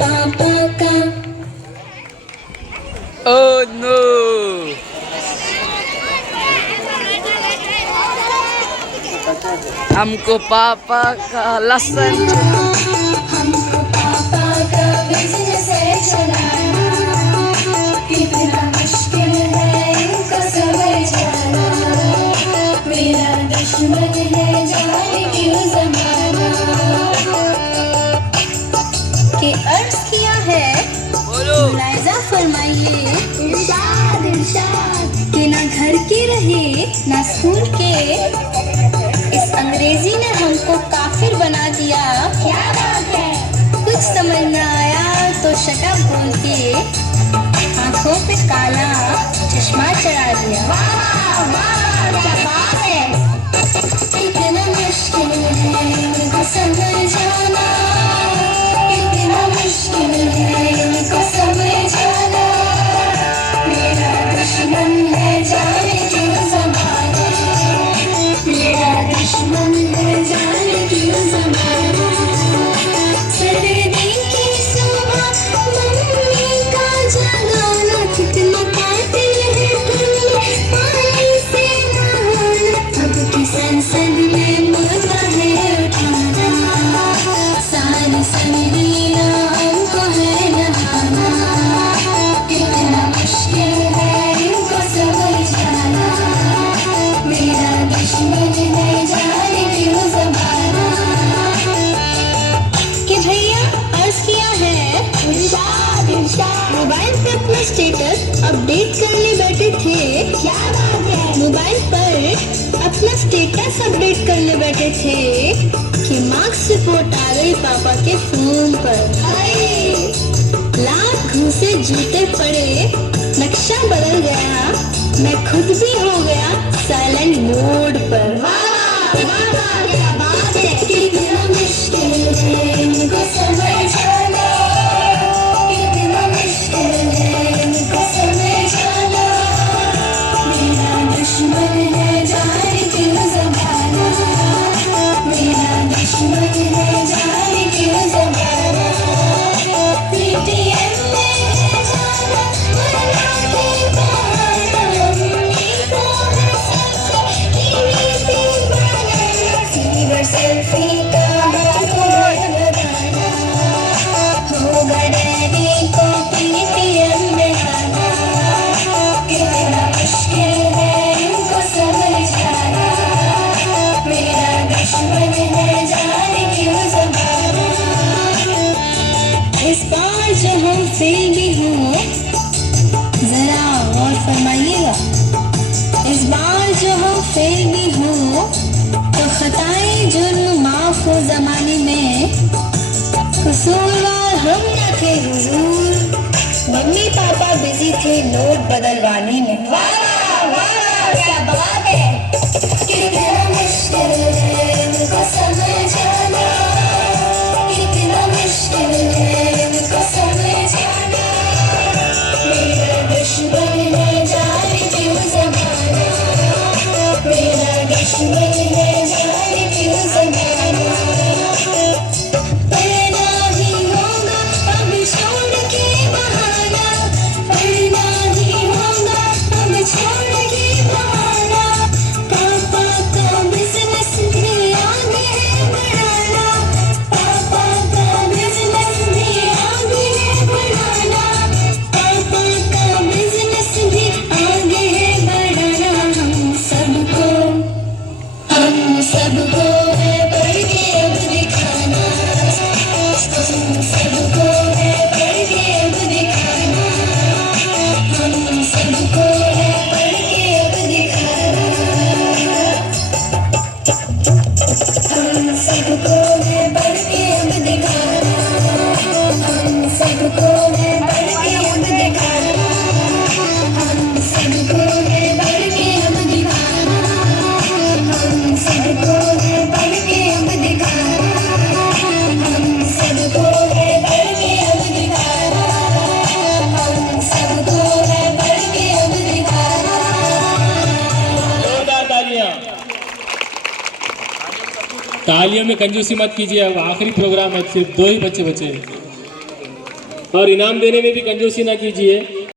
पापा का। Oh no! हमको पापा का लसन हमको पापा का बिजनेस है चलाना, कितना मुश्किल है इनको समझाना। मेरा दुश्मन है जाने क्यों जमाना। के अर्ज किया है बोलो। मुलायजा फरमाइए इरशाद इरशाद कि ना घर के रहे ना स्कूल के, इस अंग्रेजी ने हमको काफिर बना दिया। क्या बात है। कुछ समझ न आया तो शटअप बोल के आंखों पे काला चश्मा चढ़ा दिया। वाह वाह क्या बात है। इतना मुश्किल है इनको समझाना, इतना मुश्किल है इनको समझाना। मेरा दुश्मन है जाने क्यों जमाना, मेरा दुश्मन है जाने क्यों जमाना। सर्दी की सुबह मम्मी का जगाना, कितना कातिल है तुमने पानी से नहाना। अब की संसद में मुद्दा है उठाना, सारी संगीना हमको है नहाना। कितना मुश्किल है इनको समझाना, मेरा दुश्मन है जाने क्यों जमाना। कि भैया अर्ज किया है इरशाद इरशाद। मोबाइल पे अपना स्टेटस अपडेट करने बैठे थे। क्या बात है। मोबाइल पर अपना स्टेटस अपडेट करने बैठे थे कि मार्क्स रिपोर्ट आ गई पापा के फोन पर। लाख घूसे जूते पड़े, नक्शा बदल गया, मैं खुद भी हो गया साइलेंट मोड पर। वाह वाह क्या बात है। कितना मुश्किल है इनको समझाना, कितना मुश्किल है इनको समझाना। मेरा दुश्मन है जाने क्यों जमाना, मेरा दुश्मन है जाने क्यों जमाना। PTM में है जाना बना के बहाना, मम्मी को है सेल्फी बनाना। सीवर सेल्फी का हमको लगाना, होगा डैडी को PTM में आना। कितना मुश्किल है इनको समझाना, मेरा दुश्मन है जाने क्यों जमाना। इस बार जो हम फेल भी हों जरा और फरमाइएगा। इस बार जो हम फेल भी हों तो खताएं जुर्म माफ हो जमाने में, कसूरवार हम न थे हुजूर, मम्मी पापा बिजी थे नोट बदलवाने में। वाह वाह क्या बात है। कितना मुश्किल है इनको समझाना, कितना मुश्किल है इनको समझाना। मेरा दुश्मन है जाने क्यों जमाना, मेरा दुश्मन है जाने क्यों जमाना। पढ़ना ही होगा अब छोड़ के बहाना, पढ़ना ही होगा अब छोड़ के बहाना। पापा का बिजनेस भी आगे है बढ़ाना, पापा का बिजनेस भी आगे है बढ़ाना, पापा का बिजनेस भी आगे है बढ़ाना। हम सबको है पढ़ के अब दिखाना, हम सबको है पढ़ के अब दिखाना, हम सबको है पढ़ के अब दिखाना। हम सबको है पढ़ के अब दिखाना, हम सबको है पढ़ के अब दिखाना, हम सबको है पढ़ के अब दिखाना, हम सबको है पढ़ के अब दिखाना, हम सबको है पढ़ के अब दिखाना, हम सबको है पढ़ के अब दिखाना। जोरदार तालियां। तालियों में कंजूसी मत कीजिए, अब आखिरी प्रोग्राम है, सिर्फ 2 ही बच्चे बचे। और इनाम देने में भी कंजूसी ना कीजिए।